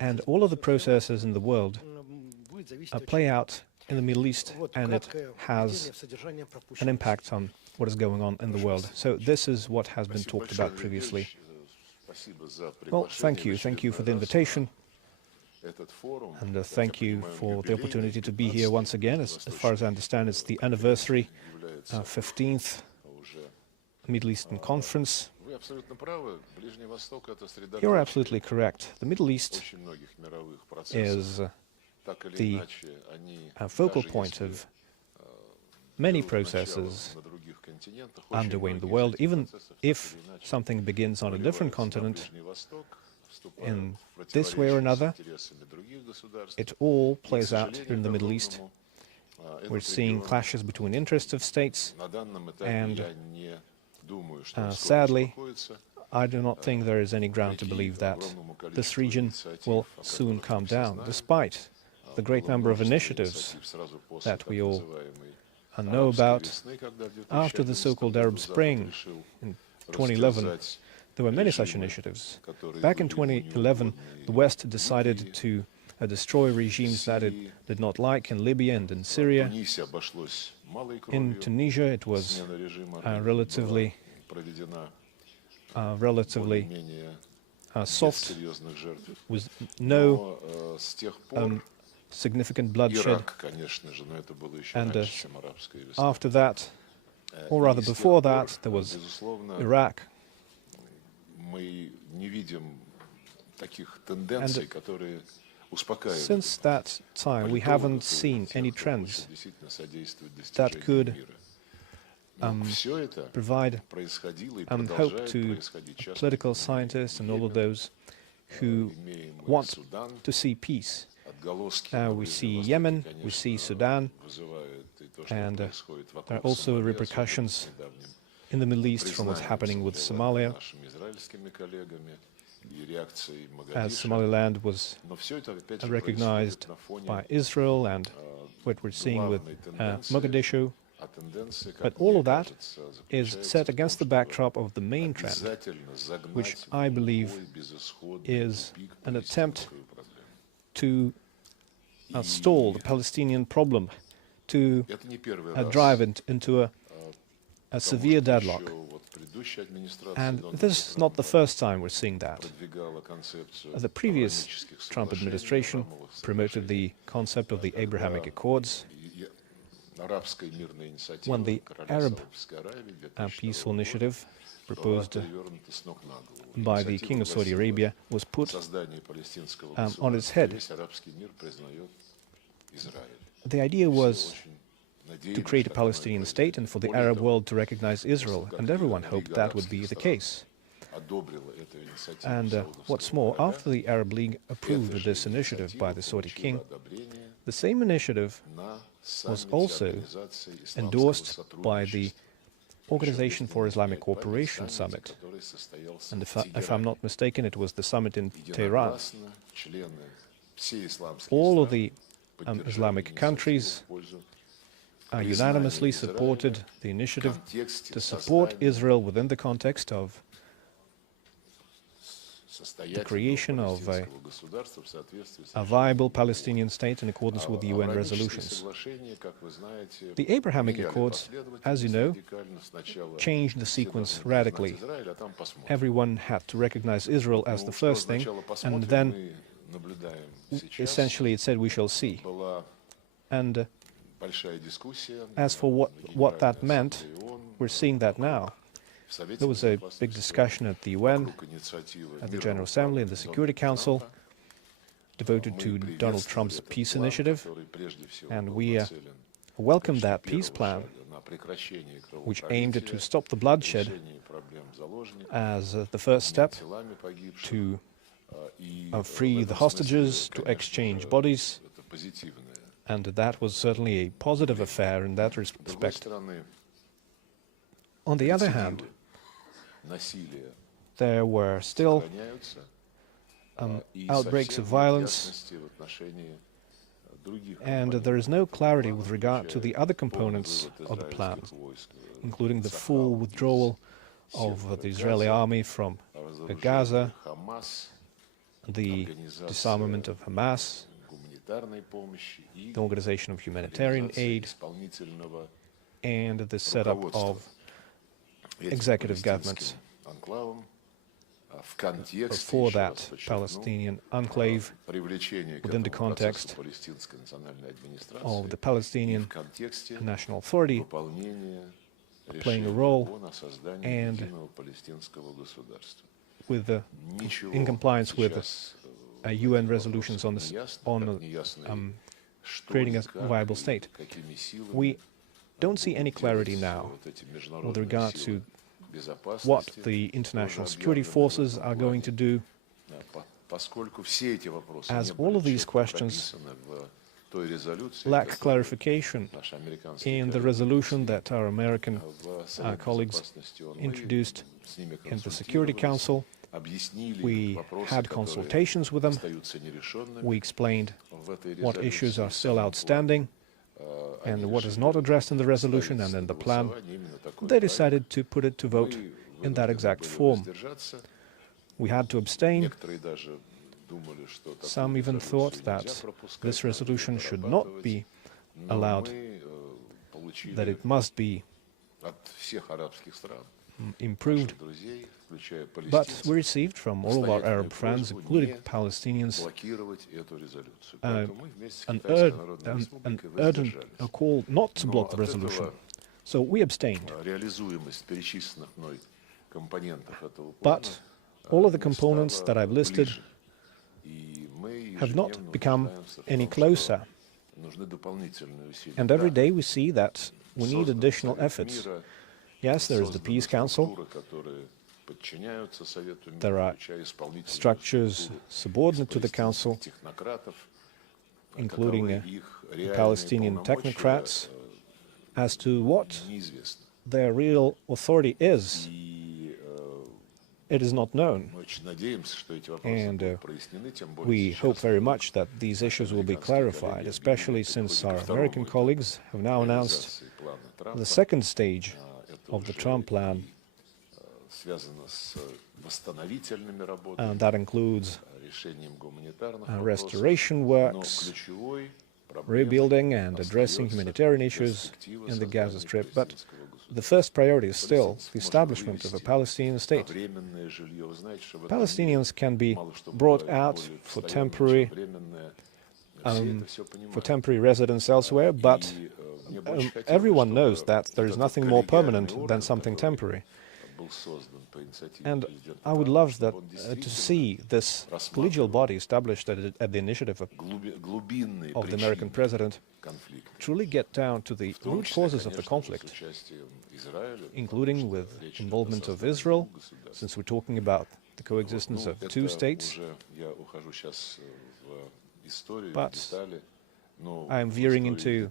And all of the processes in the world play out in the Middle East, and it has an impact on what is going on in the world. So this is what has been talked about previously. Well, thank you. Thank you for the invitation. And thank you for the opportunity to be here once again. As far as I understand, it's the anniversary, 15th Middle Eastern Conference. You're absolutely correct. The Middle East is the focal point of many processes underway in the world. Even if something begins on a different continent, in this way or another, it all plays out here in the Middle East. We're seeing clashes between interests of states, and sadly, I do not think there is any ground to believe that this region will soon calm down, despite the great number of initiatives that we all know about. After the so-called Arab Spring in 2011, there were many such initiatives. Back in 2011, the West decided to destroy regimes that it did not like in Libya and in Syria. In Tunisia, it was relatively soft, with no significant bloodshed. And after that, or rather before that, there was Iraq. And since that time, we haven't seen any trends that could provide hope to political scientists and all of those who want to see peace. We see Yemen, we see Sudan, and there are also repercussions in the Middle East from what's happening with Somalia, as Somaliland was recognized by Israel, and what we're seeing with Mogadishu. But all of that is set against the backdrop of the main trend, which I believe is an attempt to stall the Palestinian problem, to drive it into a severe deadlock. And this is not the first time we're seeing that. The previous Trump administration promoted the concept of the Abrahamic Accords, when the Arab peaceful initiative proposed by the King of Saudi Arabia was put on its head. The idea was to create a Palestinian state and for the Arab world to recognize Israel, and everyone hoped that would be the case. And what's more, after the Arab League approved this initiative by the Saudi king, the same initiative was also endorsed by the Organization for Islamic Cooperation Summit. And if I'm not mistaken, it was the summit in Tehran. All of the Islamic countries unanimously supported the initiative to support Israel within the context of the creation of a viable Palestinian state in accordance with the UN resolutions. The Abrahamic Accords, as you know, changed the sequence radically. Everyone had to recognize Israel as the first thing, and then essentially it said we shall see. And as for what that meant, we're seeing that now. There was a big discussion at the UN, at the General Assembly and the Security Council, devoted to Donald Trump's peace initiative, and we welcomed that peace plan, which aimed to stop the bloodshed as the first step to free the hostages, to exchange bodies, and that was certainly a positive affair in that respect. On the other hand, there were still outbreaks of violence, and there is no clarity with regard to the other components of the plan, including the full withdrawal of the Israeli army from Gaza, the disarmament of Hamas, the organization of humanitarian aid, and the setup of executive governments for that Palestinian enclave within the context of the Palestinian National Authority playing a role and in compliance with UN resolutions on creating a viable state. We don't see any clarity now with regard to what the international security forces are going to do, as all of these questions lack clarification in the resolution that our American colleagues introduced in the Security Council. We had consultations with them. We explained what issues are still outstanding and what is not addressed in the resolution and in the plan. They decided to put it to vote in that exact form. We had to abstain. Some even thought that this resolution should not be allowed, that it must be improved. But we received from all of our Arab friends, including Palestinians, an urgent call not to block the resolution. So we abstained. But all of the components that I've listed have not become any closer. And every day we see that we need additional efforts. Yes, there is the Peace Council. There are structures subordinate to the Council, including Palestinian technocrats. As to what their real authority is, it is not known. And we hope very much that these issues will be clarified, especially since our American colleagues have now announced the second stage of the Trump plan. And that includes restoration works, rebuilding and addressing humanitarian issues in the Gaza Strip. But the first priority is still the establishment of a Palestinian state. Palestinians can be brought out for temporary residence elsewhere, but everyone knows that there is nothing more permanent than something temporary. And I would love that to see this collegial body established at the initiative of the American president truly get down to the root causes of the conflict, including with involvement of Israel, since we're talking about the coexistence of two states. But I am veering into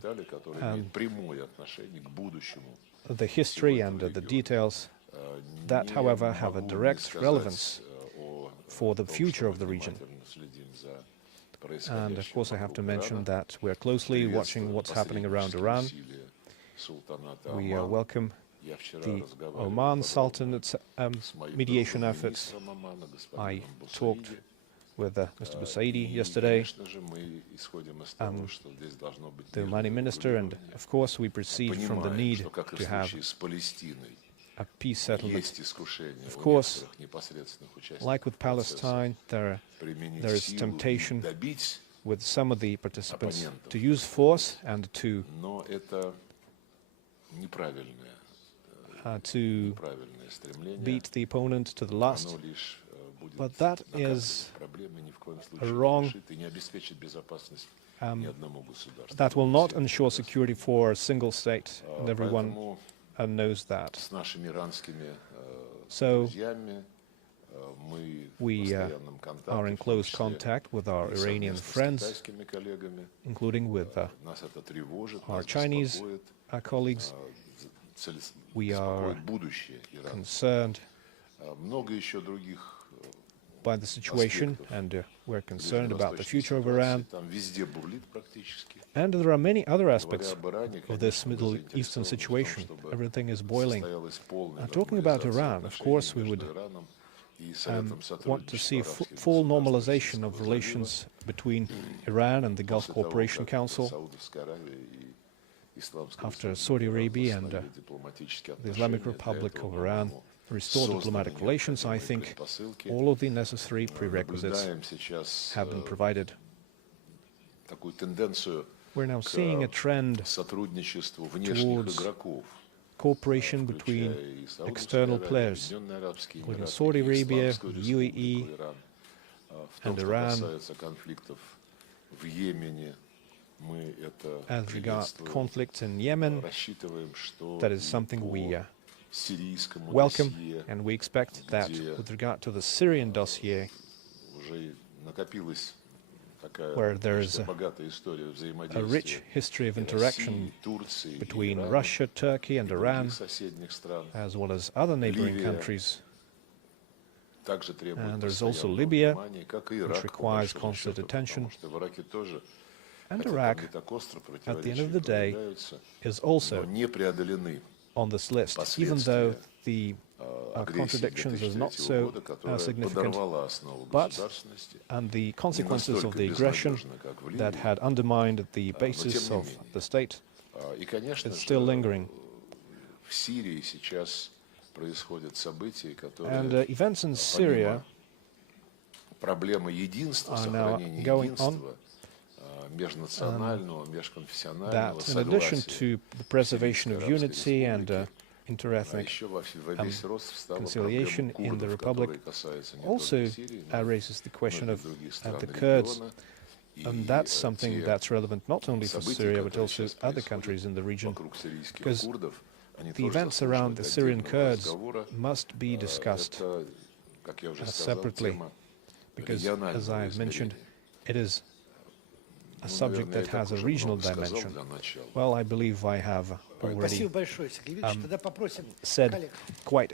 the history and the details that, however, have a direct relevance for the future of the region. And of course I have to mention that we are closely watching what's happening around Iran. We welcome the Oman Sultanate's mediation efforts. I talked with Mr. Busaidi yesterday, the Omani minister, and of course we proceed from the need to have a peace settlement. Of course, like with Palestine, there is temptation with some of the participants to use force and to beat the opponent to the last. But that is wrong. That will not ensure security for a single state, and everyone knows that. So we are in close contact with our Iranian friends, including with our Chinese colleagues. We are concerned by the situation, and we're concerned about the future of Iran. And there are many other aspects of this Middle Eastern situation. Everything is boiling. Talking about Iran, of course, we would want to see full normalization of relations between Iran and the Gulf Cooperation Council after Saudi Arabia and the Islamic Republic of Iran restore diplomatic relations. I think all of the necessary prerequisites have been provided. We're now seeing a trend towards cooperation between external players, including Saudi Arabia, the UAE, and Iran. As regards conflicts in Yemen, that is something we welcome, and we expect that with regard to the Syrian dossier, where there is a rich history of interaction between Russia, Turkey, and Iran, as well as other neighboring countries. And there's also Libya, which requires constant attention. And Iraq, at the end of the day, is also on this list, even though the contradictions are not so significant, and the consequences of the aggression that had undermined the basis of the state is still lingering. And events in Syria are now going on. That in addition to the preservation of unity and interethnic conciliation in the Republic, also raises the question of the Kurds, and that's something that's relevant not only for Syria but also other countries in the region, because the events around the Syrian Kurds must be discussed separately, because, as I have mentioned, it is a subject that has a regional dimension. Well, I believe I have already said quite